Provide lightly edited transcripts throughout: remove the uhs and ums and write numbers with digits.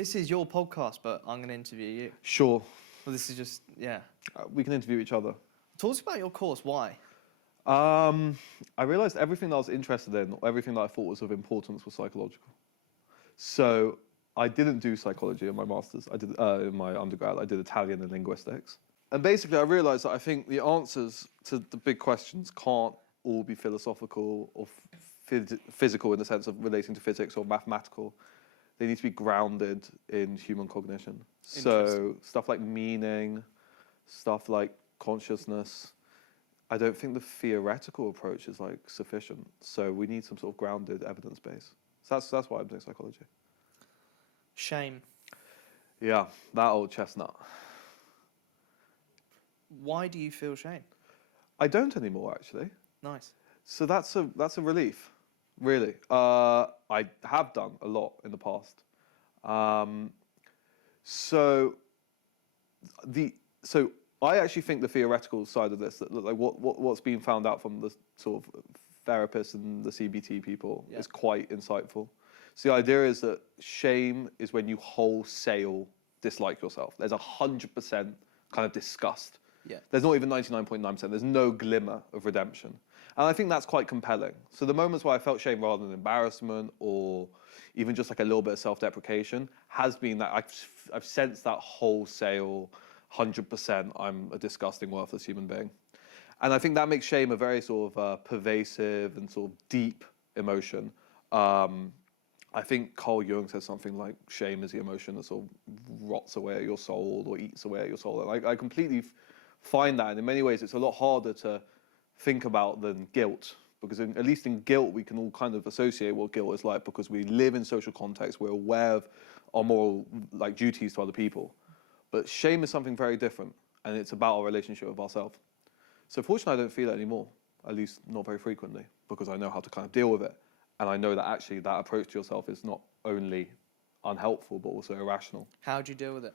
This is your podcast, but I'm going to interview you. Sure. Well, this is just, yeah. We can interview each other. Talk to us about your course. Why? I realized everything that I was interested in, or everything that I thought was of importance, was psychological. So I didn't do psychology in my master's. I did in my undergrad. I did Italian and linguistics. And basically, I realized that I think the answers to the big questions can't all be philosophical or physical in the sense of relating to physics or mathematical. They need to be grounded in human cognition. So stuff like meaning, stuff like consciousness. I don't think the theoretical approach is like sufficient. So we need some sort of grounded evidence base. So that's why I'm doing psychology. Shame. Yeah, that old chestnut. Why do you feel shame? I don't anymore, actually. Nice. So that's a relief, really. I have done a lot in the past. So I actually think the theoretical side of this, that like what's being found out from the sort of therapists and the CBT people, is quite insightful. So the idea is that shame is when you wholesale dislike yourself. There's 100% kind of disgust. Yeah. There's not even 99.9%. There's no glimmer of redemption. And I think that's quite compelling. So the moments where I felt shame rather than embarrassment or even just like a little bit of self-deprecation has been that I've sensed that wholesale 100% I'm a disgusting, worthless human being. And I think that makes shame a very sort of pervasive and sort of deep emotion. I think Carl Jung says something like shame is the emotion that sort of rots away at your soul or eats away at your soul. And I completely find that, and in many ways it's a lot harder to think about than guilt, because at least in guilt we can all kind of associate what guilt is like because we live in social context, we're aware of our moral like duties to other people. But shame is something very different, and it's about our relationship with ourselves. So fortunately I don't feel it anymore, at least not very frequently, because I know how to kind of deal with it. And I know that actually that approach to yourself is not only unhelpful, but also irrational. How do you deal with it?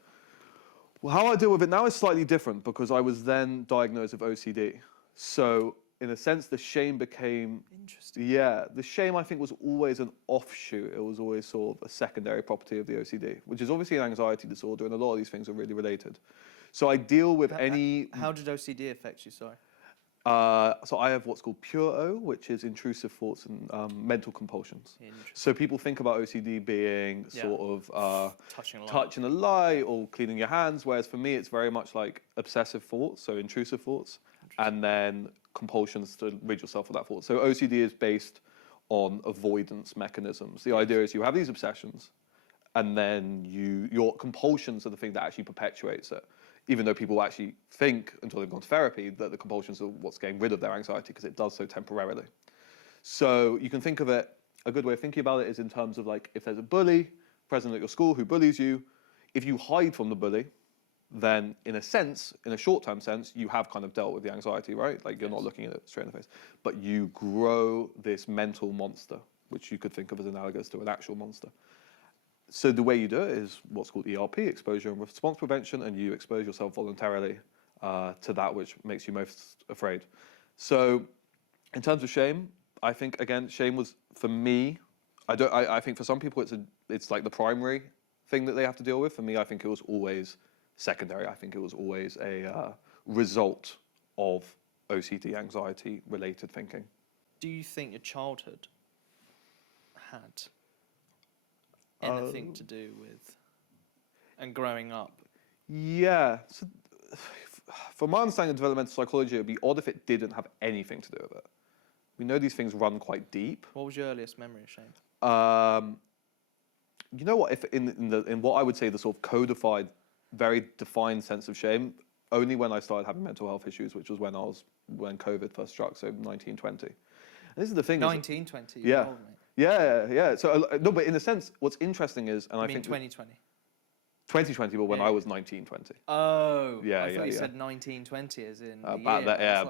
Well, how I deal with it now is slightly different because I was then diagnosed with OCD. So in a sense, the shame became... Interesting. Yeah, the shame I think was always an offshoot. It was always sort of a secondary property of the OCD, which is obviously an anxiety disorder, and a lot of these things are really related. So I deal with any... How did OCD affect you, sorry? So I have what's called pure O, which is intrusive thoughts and mental compulsions. So people think about OCD being sort of touching a light or cleaning your hands, whereas for me it's very much like obsessive thoughts, so intrusive thoughts, and then compulsions to rid yourself of that thought. So OCD is based on avoidance mechanisms. The idea is you have these obsessions, and then your compulsions are the thing that actually perpetuates it. Even though people actually think, until they've gone to therapy, that the compulsions are what's getting rid of their anxiety, because it does so temporarily. So you can think of it, a good way of thinking about it is in terms of like, if there's a bully present at your school who bullies you, if you hide from the bully, then in a sense, in a short-term sense, you have kind of dealt with the anxiety, right? Like you're not looking at it straight in the face. But you grow this mental monster, which you could think of as analogous to an actual monster. So the way you do it is what's called ERP, exposure and response prevention, and you expose yourself voluntarily to that which makes you most afraid. So in terms of shame, I think, again, shame was, for me, I think for some people it's like the primary thing that they have to deal with. For me, I think it was always secondary. I think it was always a result of OCD, anxiety-related thinking. Do you think your childhood had anything to do with and growing up? Yeah. So, from my understanding of developmental psychology, it would be odd if it didn't have anything to do with it. We know these things run quite deep. What was your earliest memory of shame? You know what? If in what I would say the sort of codified, very defined sense of shame, only when I started having mental health issues, which was when COVID first struck, so 1920. And this is the thing. 1920. Yeah. Old, mate. Yeah. So no, but in a sense, what's interesting is, and I think 2020. 2020, but when I was 1920. Oh. Yeah, I thought you said 1920 as in the back year. that, yeah.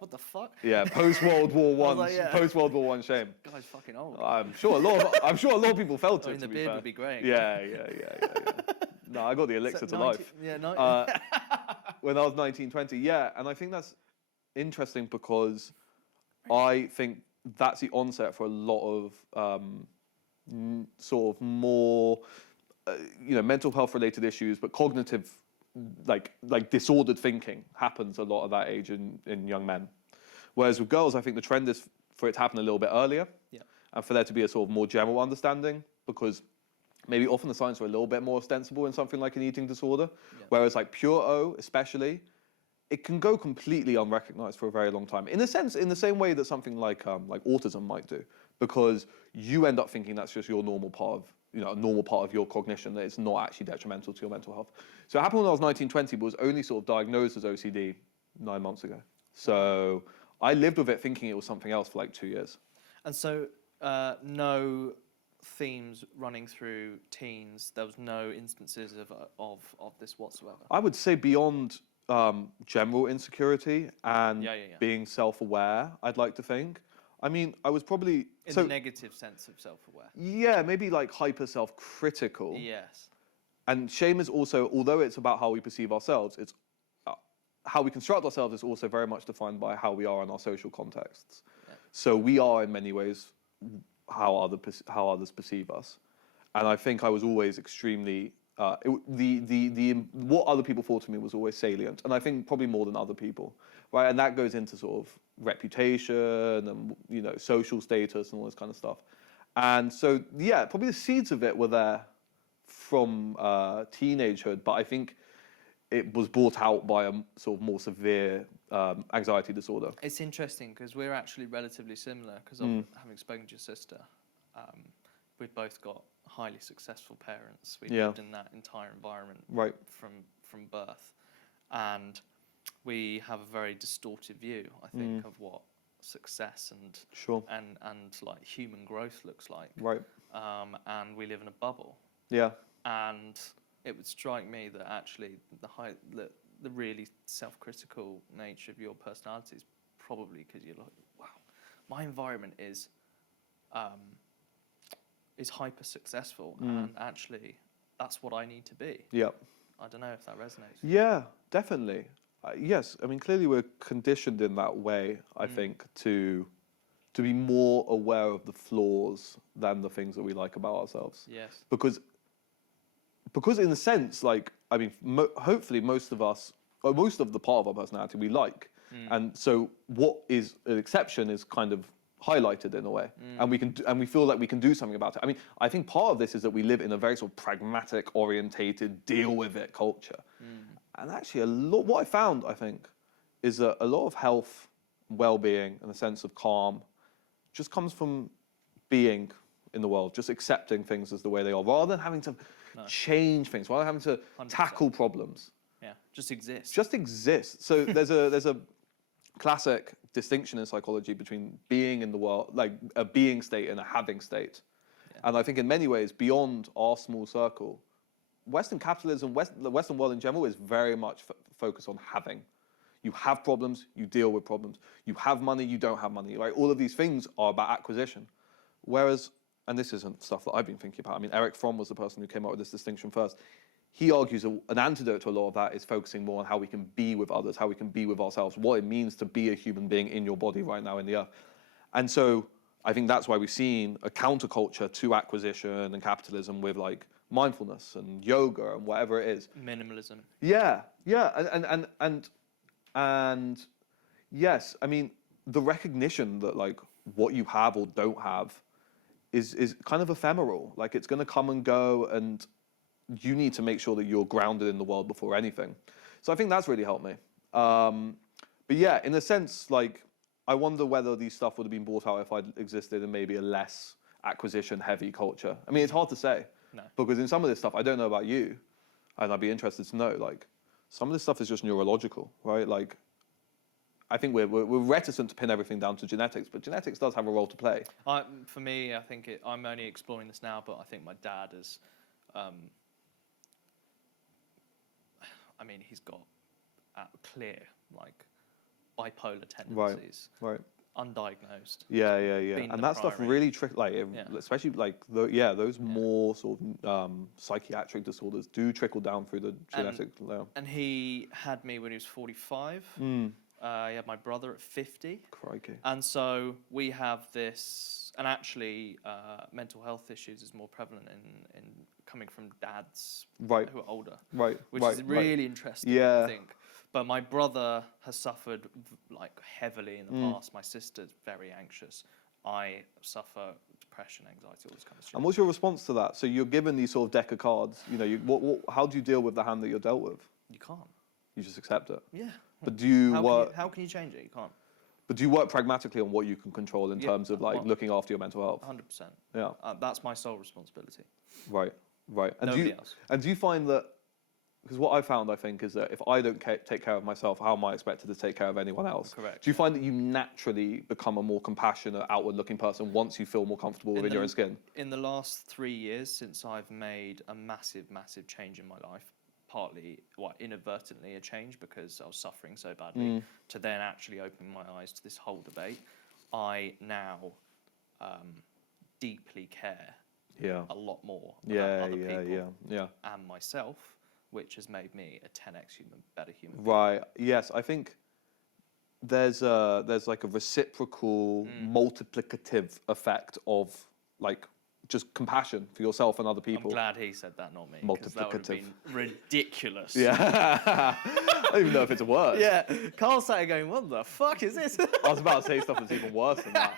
What the fuck? Yeah, post World War One. Like, yeah. Post World War One shame. This guy's fucking old. I'm sure a lot of people felt it. I mean, the to be beard fair. would be great. Yeah. No, I got the elixir to life. Yeah, When I was 1920, yeah, and I think that's interesting because I think that's the onset for a lot of sort of more mental health related issues, but cognitive, like disordered thinking happens a lot at that age in young men. Whereas with girls, I think the trend is for it to happen a little bit earlier, and for there to be a sort of more general understanding, because maybe often the signs are a little bit more ostensible in something like an eating disorder, whereas like pure O, especially, it can go completely unrecognized for a very long time. In a sense, in the same way that something like autism might do, because you end up thinking that's just your normal part of, a normal part of your cognition, that it's not actually detrimental to your mental health. So it happened when I was 19, 20, but was only sort of diagnosed as OCD 9 months ago. So I lived with it thinking it was something else for like 2 years. And so no themes running through teens, there was no instances of this whatsoever? I would say beyond general insecurity and being self-aware, I'd like to think. I mean, I was probably... In the negative sense of self-aware. Yeah, maybe like hyper self-critical. Yes. And shame is also, although it's about how we perceive ourselves, it's how we construct ourselves is also very much defined by how we are in our social contexts. Yeah. So we are in many ways how others perceive us. And I think I was always extremely... what other people thought of me was always salient, and I think probably more than other people, right? And that goes into sort of reputation and social status and all this kind of stuff. And so probably the seeds of it were there from teenagehood, but I think it was brought out by a sort of more severe anxiety disorder. It's interesting because we're actually relatively similar, because having spoken to your sister, we've both got highly successful parents. We lived in that entire environment from birth, and we have a very distorted view, I think, of what success and like human growth looks like. Right. And we live in a bubble. Yeah. And it would strike me that actually the really self-critical nature of your personality is probably because you're like, wow, my environment is hyper successful, and actually that's what I need to be. Yeah. I don't know if that resonates. Yeah, definitely. Yes, I mean, clearly we're conditioned in that way, I think, to be more aware of the flaws than the things that we like about ourselves. Yes. Because in a sense, like, I mean, hopefully most of us, or most of the part of our personality we like. And so what is an exception is kind of highlighted in a way, and we feel like we can do something about it. I mean, I think part of this is that we live in a very sort of pragmatic, orientated, deal with it culture. And actually, what I found, I think, is that a lot of health, well-being, and a sense of calm just comes from being in the world, just accepting things as the way they are, rather than having to change things, rather than having to 100%. Tackle problems. Yeah, just exist. Just exist. So there's a classic distinction in psychology between being in the world, like a being state and a having state. Yeah. And I think in many ways, beyond our small circle, Western capitalism, the Western world in general, is very much focused on having. You have problems, you deal with problems. You have money, you don't have money. Right? All of these things are about acquisition. Whereas, and this isn't stuff that I've been thinking about. I mean, Eric Fromm was the person who came up with this distinction first. He argues an antidote to a lot of that is focusing more on how we can be with others, how we can be with ourselves, what it means to be a human being in your body right now in the earth. And so I think that's why we've seen a counterculture to acquisition and capitalism with like mindfulness and yoga and whatever it is. Minimalism. Yeah. And yes, I mean, the recognition that like what you have or don't have is kind of ephemeral. Like it's going to come and go, and you need to make sure that you're grounded in the world before anything. So I think that's really helped me. But yeah, in a sense, like, I wonder whether these stuff would have been brought out if I'd existed in maybe a less acquisition-heavy culture. I mean, it's hard to say. No. Because in some of this stuff, I don't know about you, and I'd be interested to know, like, some of this stuff is just neurological, right? Like, I think we're reticent to pin everything down to genetics, but genetics does have a role to play. For me, I think I'm only exploring this now, but I think my dad is... I mean, he's got clear, like, bipolar tendencies. Right. Undiagnosed. Yeah. And that stuff really especially like those more sort of psychiatric disorders do trickle down through the genetic layer. And he had me when he was 45. my brother at 50. Crikey. And so we have this, and actually mental health issues is more prevalent in coming from dads who are older. Which is really interesting, I think. But my brother has suffered like heavily in the past. My sister's very anxious. I suffer depression, anxiety, all this kind of shit. And what's your response to that? So you're given these sort of deck of cards. You know, how do you deal with the hand that you're dealt with? You can't. You just accept it. Yeah. But do you how can you change it? You can't. But do you work pragmatically on what you can control in terms of like looking after your mental health? 100%. Yeah. That's my sole responsibility. Right. And nobody else. And do you find that? Because what I found, I think, is that if I don't take care of myself, how am I expected to take care of anyone else? Correct. Do you find that you naturally become a more compassionate, outward-looking person once you feel more comfortable within your own skin? In the last 3 years, since I've made a massive change in my life, partly, inadvertently a change because I was suffering so badly, to then actually opening my eyes to this whole debate, I now deeply care a lot more about other people and myself, which has made me a 10x better human being. Right. Yes, I think there's like a reciprocal, multiplicative effect of like just compassion for yourself and other people. I'm glad he said that, not me. Multiplicative. That would have been ridiculous. Yeah. I don't even know if it's a word. Yeah. Carl's sat here going, what the fuck is this? I was about to say stuff that's even worse than that.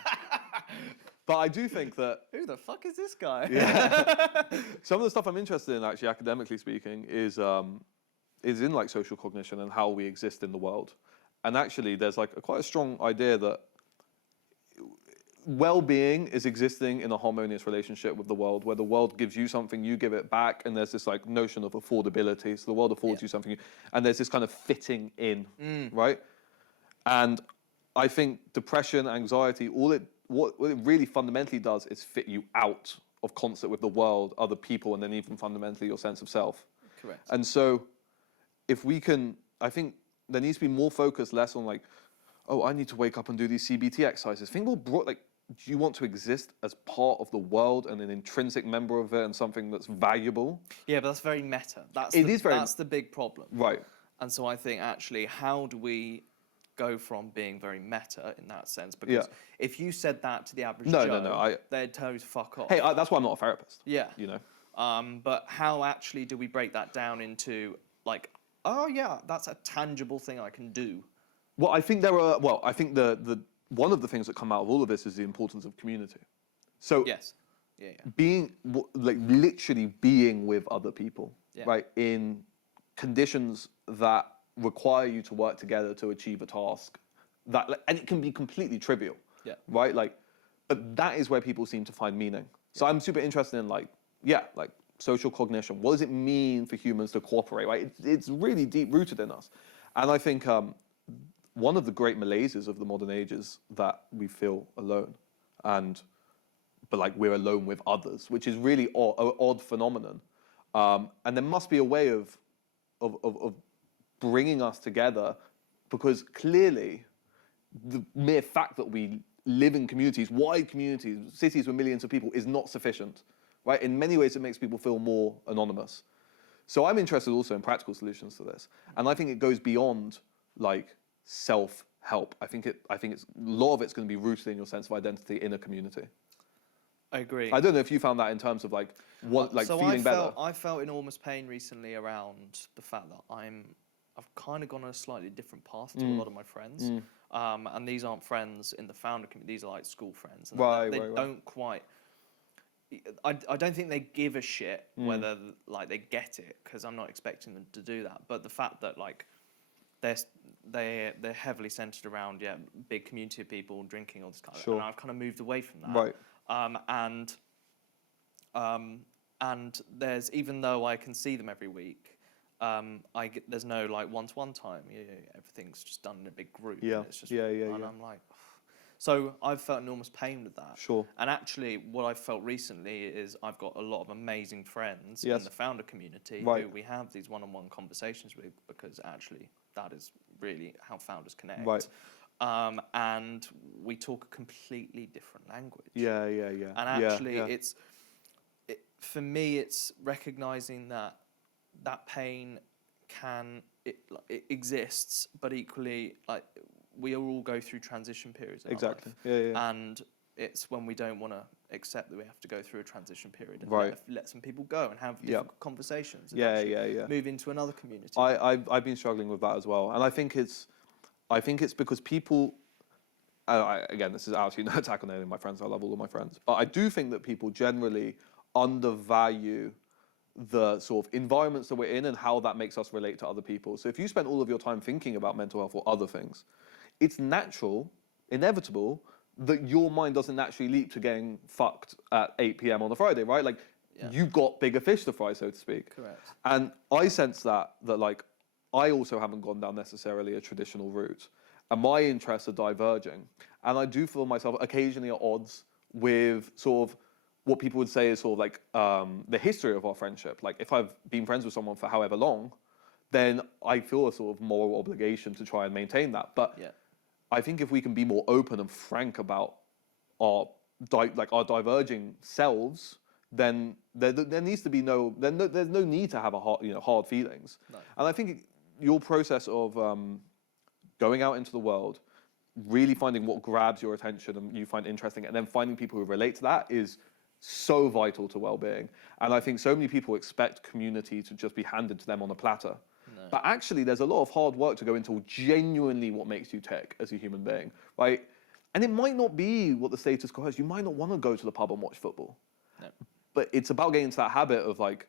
But I do think that... Who the fuck is this guy? Yeah. Some of the stuff I'm interested in, actually, academically speaking, is in like social cognition and how we exist in the world. And actually, there's like quite a strong idea that well-being is existing in a harmonious relationship with the world, where the world gives you something, you give it back, and there's this like notion of affordability. So the world affords you something, and there's this kind of fitting in, right? And I think depression, anxiety, what it really fundamentally does is fit you out of concert with the world, other people, and then even fundamentally your sense of self. Correct. And so if we can, I think there needs to be more focus, less on like, oh, I need to wake up and do these CBT exercises. Think more broad, like, do you want to exist as part of the world and an intrinsic member of it and something that's valuable? Yeah, but that's very meta. That's the big problem. Right. And so I think actually, how do we go from being very meta in that sense? Because if you said that to the average Joe, they'd tell you to fuck off. Hey, that's why I'm not a therapist. Yeah. You know. But how actually do we break that down into like, oh yeah, that's a tangible thing I can do? Well, I think the one of the things that come out of all of this is the importance of community. So yes. Yeah. Being like literally being with other people, right, in conditions that require you to work together to achieve a task, that and it can be completely trivial, right? Like, but that is where people seem to find meaning. So I'm super interested in like social cognition. What does it mean for humans to cooperate? Right? It's really deep rooted in us, and I think one of the great malaises of the modern age is that we feel alone, but like we're alone with others, which is really an odd phenomenon. And there must be a way of bringing us together, because clearly the mere fact that we live in communities, wide communities, cities with millions of people, is not sufficient, right? In many ways, it makes people feel more anonymous. So I'm interested also in practical solutions to this, and I think it goes beyond like self-help. I think it's a lot of it's going to be rooted in your sense of identity in a community. I agree. I don't know if you found that in terms of like feeling better. I felt enormous pain recently around the fact that I've kind of gone on a slightly different path to a lot of my friends. And these aren't friends in the founder community, these are like school friends. And they don't quite, I don't think they give a shit whether like they get it, because I'm not expecting them to do that. But the fact that like they're heavily centered around big community of people drinking all this kind of, and I've kind of moved away from that. Right. And there's, even though I can see them every week, there's no like one-to-one time. Everything's just done in a big group. Yeah. And it's just, and I'm like, so I've felt enormous pain with that. Sure. And actually, what I've felt recently is I've got a lot of amazing friends in the founder community who we have these one-on-one conversations with, because actually that is really how founders connect. Right. And we talk a completely different language. Yeah. And actually, for me, it's recognizing that pain it exists, but equally, like, we all go through transition periods in Exactly. our life. Yeah. And it's when we don't want to accept that we have to go through a transition period and Right. let some people go and have difficult conversations and Yeah. move into another community. I've been struggling with that as well, and I think it's because people. Again, this is absolutely no attack on any of my friends. I love all of my friends, but I do think that people generally undervalue the sort of environments that we're in and how that makes us relate to other people. So if you spend all of your time thinking about mental health or other things, it's inevitable, that your mind doesn't naturally leap to getting fucked at 8 p.m. on a Friday, right? Like, you've got bigger fish to fry, so to speak. Correct. And I sense that like, I also haven't gone down necessarily a traditional route. And my interests are diverging. And I do feel myself occasionally at odds with sort of what people would say is sort of like the history of our friendship. Like, if I've been friends with someone for however long, then I feel a sort of moral obligation to try and maintain that. But I think if we can be more open and frank about our diverging selves, then there needs to be there's no need to have hard feelings. No. And I think your process of going out into the world, really finding what grabs your attention and you find interesting, and then finding people who relate to that is so vital to well-being. And I think so many people expect community to just be handed to them on a platter. No. But actually, there's a lot of hard work to go into genuinely what makes you tick as a human being, right? And it might not be what the status quo is. You might not want to go to the pub and watch football. No. But it's about getting into that habit of like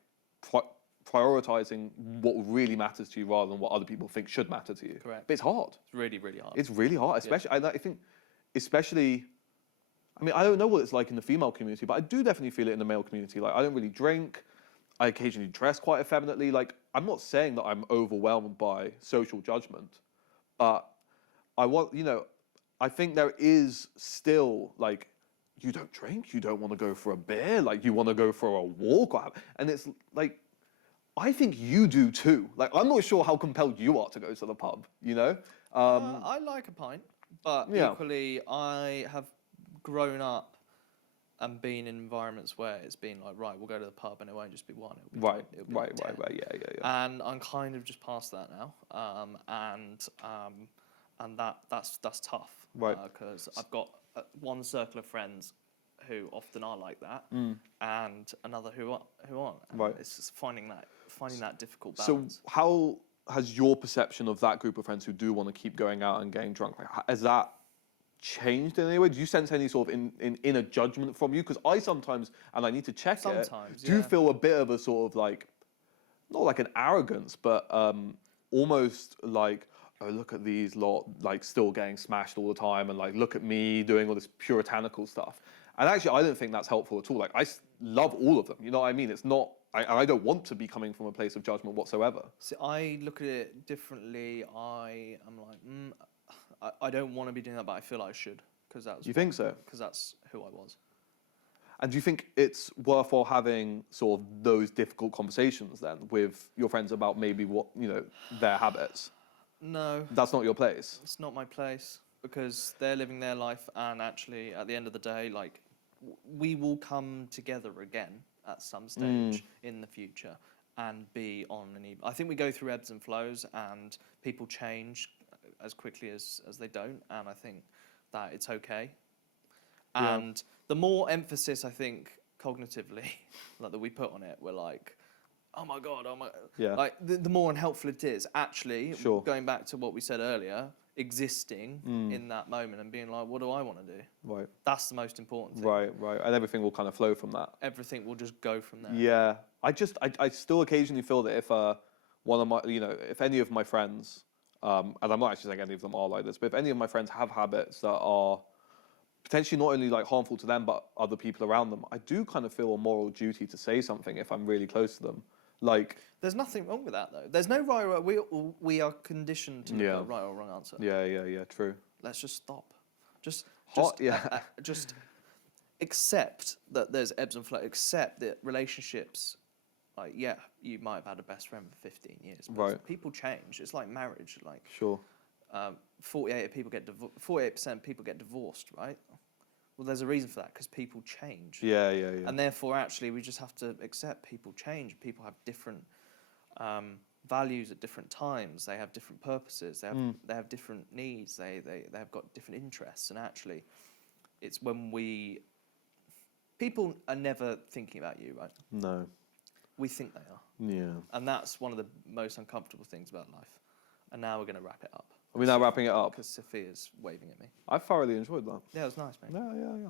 prioritizing what really matters to you rather than what other people think should matter to you. Correct. But it's hard. It's really, really hard. It's really hard, especially, I think, especially, I mean, I don't know what it's like in the female community, but I do definitely feel it in the male community. Like, I don't really drink. I occasionally dress quite effeminately. Like, I'm not saying that I'm overwhelmed by social judgment, but I think there is still, like, you don't drink, you don't want to go for a beer, like, you want to go for a walk, and it's like, I think you do too. Like, I'm not sure how compelled you are to go to the pub, you know? I like a pint, but equally, I have grown up and been in environments where it's been like, right, we'll go to the pub and it won't just be one. It'll be right, it'll be right, 10. Yeah. And I'm kind of just past that now, and that's tough, right? Because I've got one circle of friends who often are like that, and another who aren't. And right. It's just finding that difficult balance. So how has your perception of that group of friends who do want to keep going out and getting drunk, like, has that changed in any way? Do you sense any sort of inner judgment from you? Because I sometimes, and I need to check do feel a bit of a sort of like, not like an arrogance, but almost like, oh, look at these lot, like, still getting smashed all the time, and like, look at me doing all this puritanical stuff. And actually, I don't think that's helpful at all. Like, I love all of them. You know what I mean? It's not. I don't want to be coming from a place of judgment whatsoever. See, I look at it differently. I am like, I don't want to be doing that, but I feel like I should, because that's. You think so? Because that's who I was. And do you think it's worthwhile having sort of those difficult conversations then with your friends about maybe what, their habits? No. That's not your place. It's not my place, because they're living their life, and actually, at the end of the day, like, we will come together again at some stage in the future and be on an even. I think we go through ebbs and flows, and people change as quickly as they don't, and I think that it's okay. Yeah. And the more emphasis, I think, cognitively, like, that we put on it, we're like, oh my God, yeah. Like, the more unhelpful it is, actually, sure. Going back to what we said earlier, existing in that moment and being like, what do I want to do? Right. That's the most important thing. Right. And everything will kind of flow from that. Everything will just go from there. Yeah. I still occasionally feel that if one of my, if any of my friends, and I'm not actually saying any of them are like this, but if any of my friends have habits that are potentially not only like harmful to them, but other people around them, I do kind of feel a moral duty to say something if I'm really close to them. Like, there's nothing wrong with that, though. There's no right or wrong. We are conditioned to look at a right or wrong answer. Yeah, true. Let's just stop. Just accept that there's ebbs and flows. Accept that relationships, like, you might have had a best friend for 15 years, but right. People change. It's like marriage. Like, sure. 48% people get divorced, right? Well, there's a reason for that, because people change. Yeah. And therefore, actually, we just have to accept people change. People have different values at different times. They have different purposes. They have different needs. They have got different interests. And actually, it's when people are never thinking about you, right? No. We think they are. Yeah. And that's one of the most uncomfortable things about life. And now we're going to wrap it up. Are we now wrapping it up? Because Sophia's waving at me. I thoroughly enjoyed that. Yeah, it was nice, mate. Yeah.